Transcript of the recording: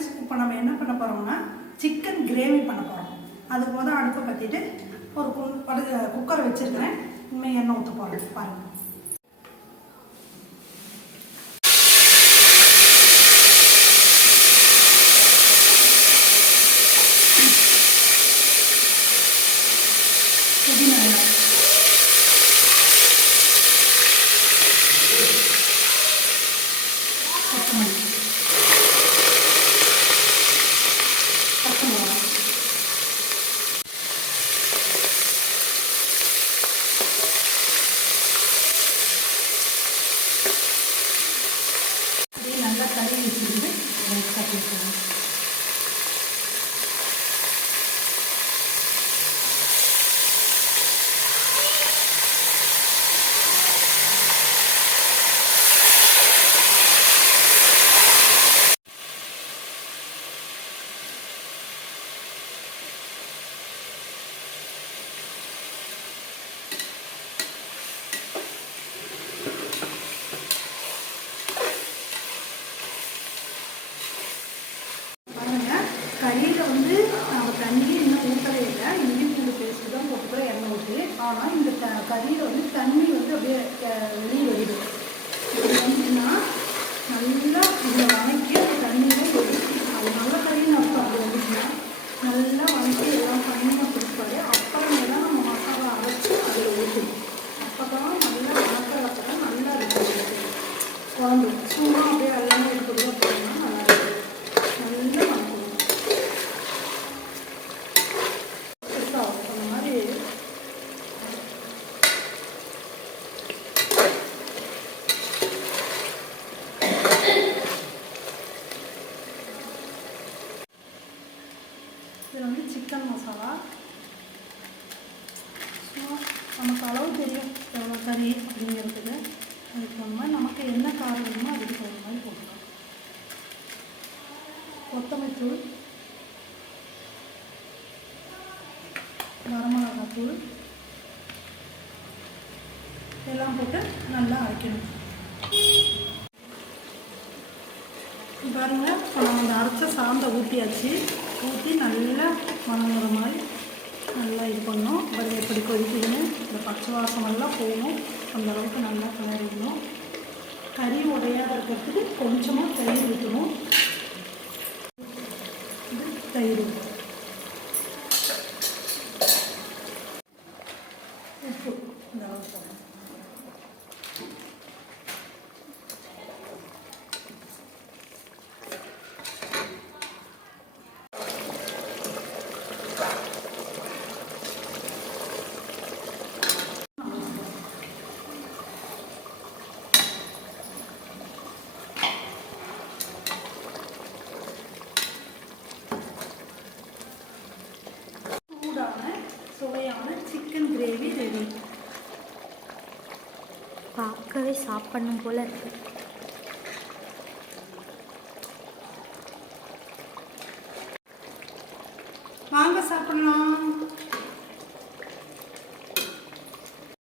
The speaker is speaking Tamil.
ஃப்ரெண்ட்ஸ், இப்போ நம்ம என்ன பண்ண போகிறோம்னா சிக்கன் கிரேவி பண்ண போகிறோம். அதுக்கு முதல் அடுப்பை பற்றிட்டு ஒரு குக்கரை வச்சுருக்கிறேன். இனிமேல் எண்ணெய் ஊற்ற போகிறேன். பாருங்கள். நல்லா கழுவி வச்சுருந்து கட்டிக்கலாம். கறியில் வந்து நம்ம தண்ணி இன்னும் ஊற்றவே இல்லை. இஞ்சி பூண்டு பேஸ்ட்டு தான் போட்டுக்கிறோம் எண்ணெய் ஊற்றி. ஆனால் இந்த கறியில் வந்து தண்ணி வந்து அப்படியே வெளியே வருது. இது வந்துன்னா நல்லா இதை வதக்கி அந்த தண்ணியும் ஒதுக்கி அது நல்ல கறின்னு அர்த்தம். அது வந்துச்சுன்னா நல்லா வதக்கி எல்லாம் தண்ணியாக கொடுப்பாரு. அப்புறமே தான் நம்ம மசாலா அரைச்சி அதில் ஊற்றணும். அப்போ தான் நல்லா வதக்க தான் நல்லா இருக்கும். குழம்பு சூடாக அப்படியே எல்லாமே இருக்கிறது அப்படின்னா நல்லா இருக்கும். நல்லா வதக்கணும். இது வந்து சிக்கன் மசாலா. ஸோ நமக்கு அளவு தெரியும் எவ்வளோ கறி அப்படிங்கிறதுக்கு. அதுக்கு தகுந்த மாதிரி நமக்கு என்ன காரம் வேணுமோ அதுக்கு தகுந்த மாதிரி போட்டுக்கலாம். கொத்தமல்லி தூள், வரமிளகாய் தூள் எல்லாம் போட்டு நல்லா அரைக்கணும். பாருங்கள், இப்போ நம்ம அந்த அரைச்ச சாந்தை ஊற்றியாச்சு. ஊற்றி நல்லா வணங்குற மாதிரி நல்லா இது பண்ணணும். அப்புறம் எப்படி கொதிக்குதுன்னு இந்த பச்சை வாசமெல்லாம் போகணும். அந்த அளவுக்கு நல்லா கிளறிடணும். கறி உடையாக இருக்கிறதுக்கு கொஞ்சமாக தயிர் ஊற்றணும். இது தயிர், உப்பு இந்த அளவுக்கு போடணும். சுவையான சிக்கன் கிரேவி ரெடி. பார்க்கவே சாப்பிடணும் போல இருக்கு. வாங்க சாப்பிடலாம்.